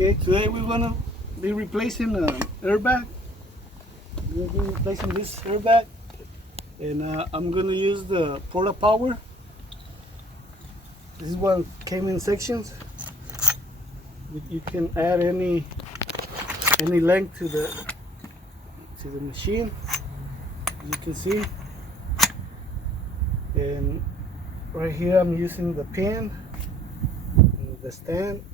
Okay, today we're gonna be replacing an airbag. We're gonna be replacing this airbag, and I'm gonna use the Porta power. This one came in sections. You can add any length to the machine, as you can see. And right here I'm using the pin, the stand,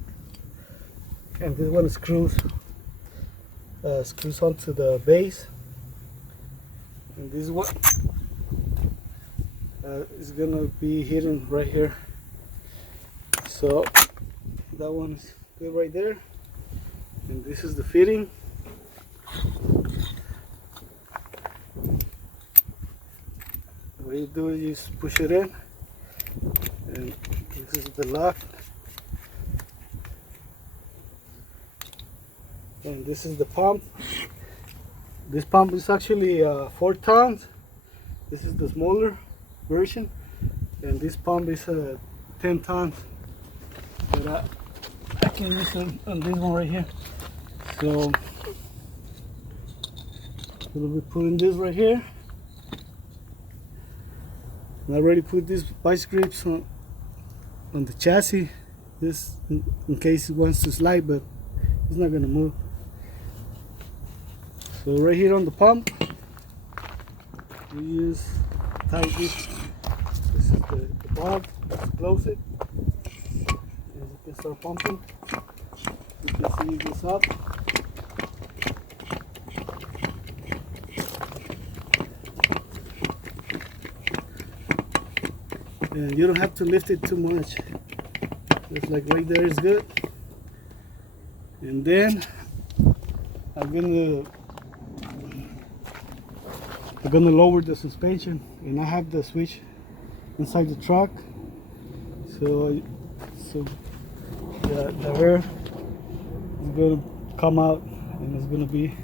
and this one screws onto the base, and this one is gonna be hidden right here. So that one is good right there, and this is the fitting. What you do is you just push it in, and this is the lock, and this is the pump. This pump is actually 4 tons. This is the smaller version, and this pump is 10 tons. But I can use it on this one right here. So we'll be putting this right here. And I already put these vice grips on the chassis, this in case it wants to slide, but it's not gonna move. So right here on the pump, we use tight this. This is the valve. Let's close it. And you can start pumping. You can see this up. And you don't have to lift it too much. Just like right there is good. And then I'm gonna lower the suspension, and I have the switch inside the truck, so the air is gonna come out and it's gonna be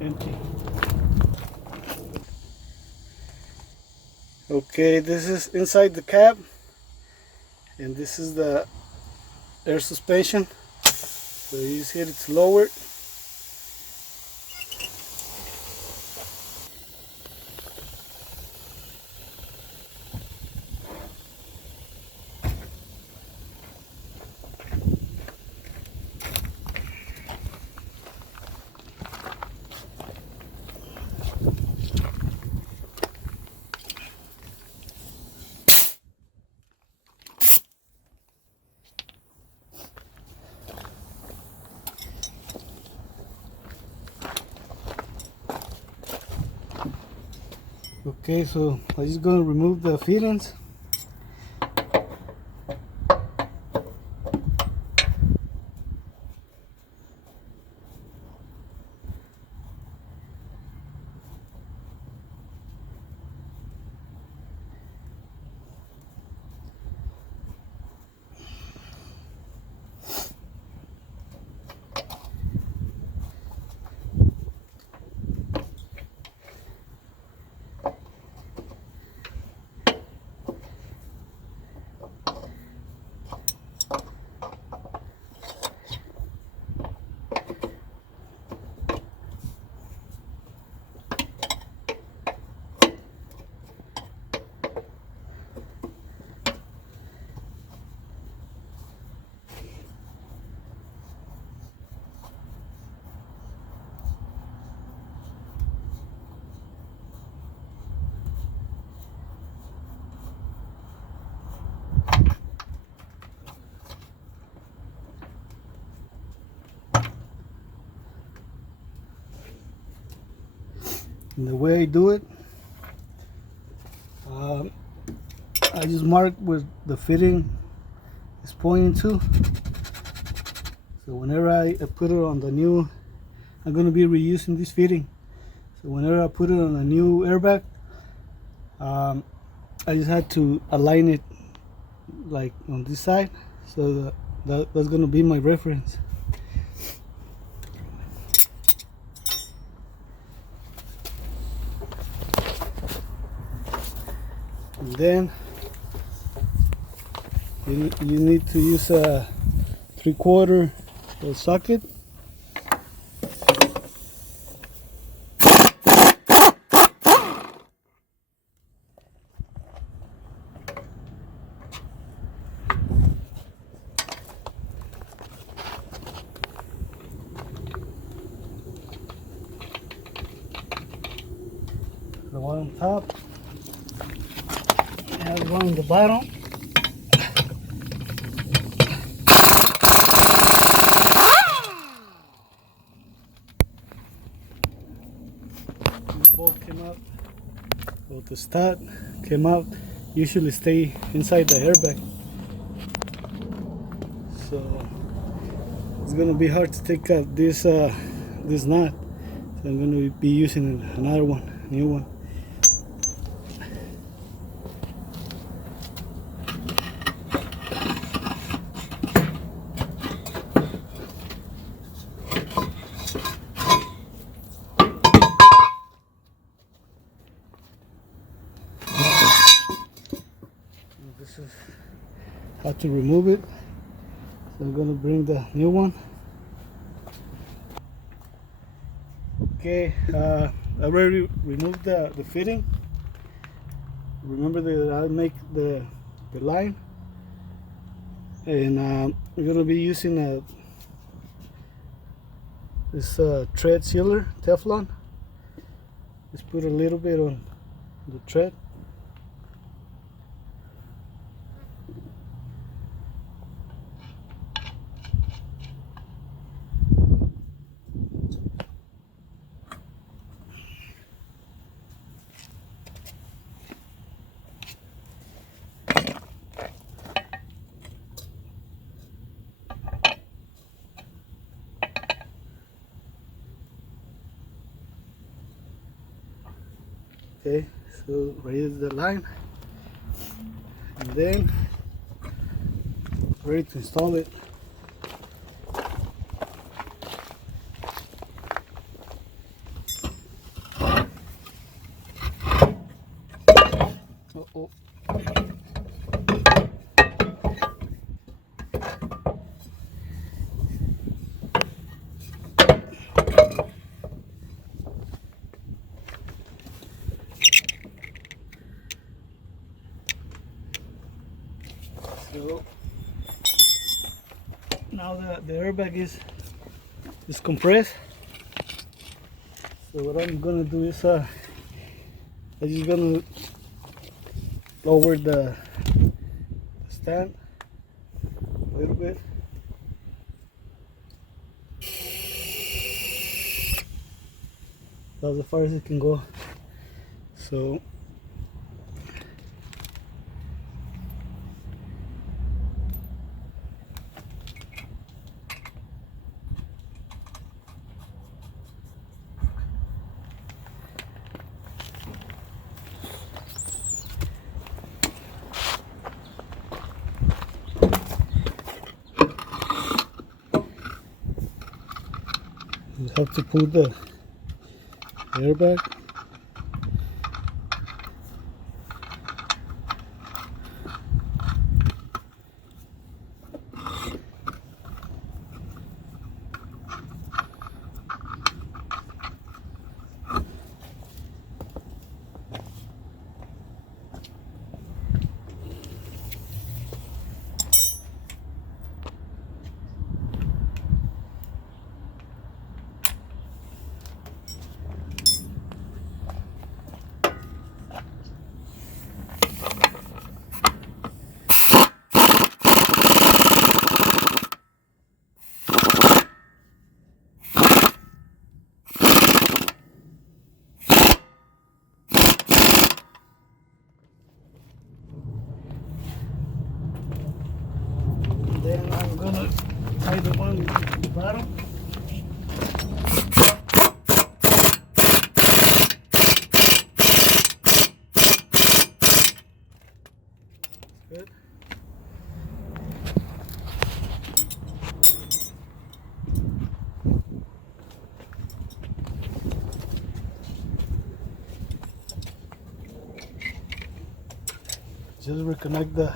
empty. Okay, this is inside the cab, and this is the air suspension. So you just hit it to lower it. Okay, so I'm just going to remove the fittings. And the way I do it, I just mark where the fitting is pointing to. So whenever I put it on the new, I'm going to be reusing this fitting. So whenever I put it on a new airbag, I just had to align it like on this side. So that's going to be my reference. And then you need to use a 3/4 the socket. The one on top, and one on the bottom. Bolt came out, both the stud came out. Usually stay inside the airbag, so it's gonna be hard to take out this nut. So I'm gonna be using another one, new one. This is how to remove it. So I'm gonna bring the new one. Okay, I already removed the fitting. Remember that I'll make the line, and we're gonna be using this thread sealer, Teflon. Just put a little bit on the thread. Okay, so raise the line, and then ready to install it. Uh-oh. So now the airbag is compressed. So what I'm gonna do is I'm just gonna lower the stand a little bit. That's as far as it can go. So you have to pull the airbag. Then I'm gonna tie the one at the bottom. Good. Just reconnect the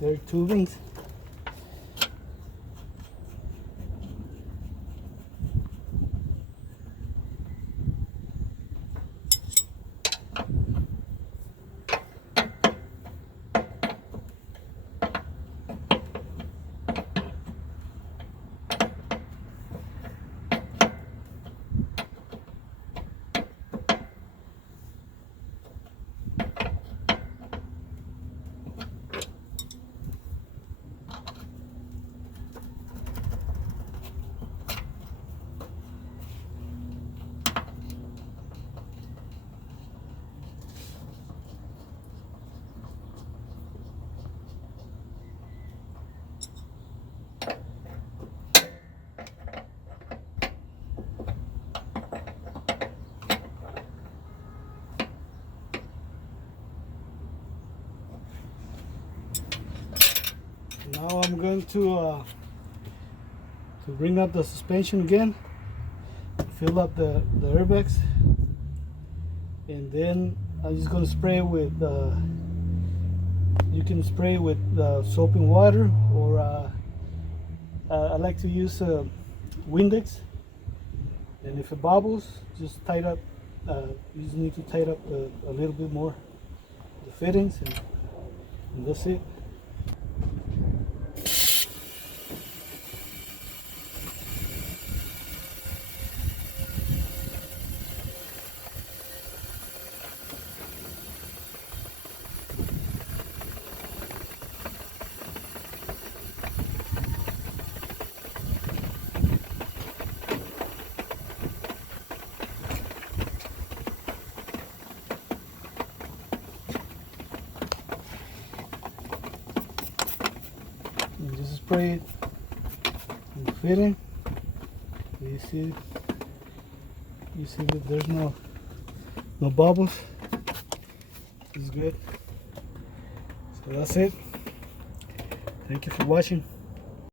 air tubings. Now I'm going to bring up the suspension again, fill up the airbags, and then I'm just going to spray with you can spray with soap and water, or I like to use Windex, and if it bobbles, just tie it up. You just need to tie it up a little bit more, the fittings, and that's it. And just spray it in the fitting. You see that there's no bubbles. It's good. So that's it. Thank you for watching.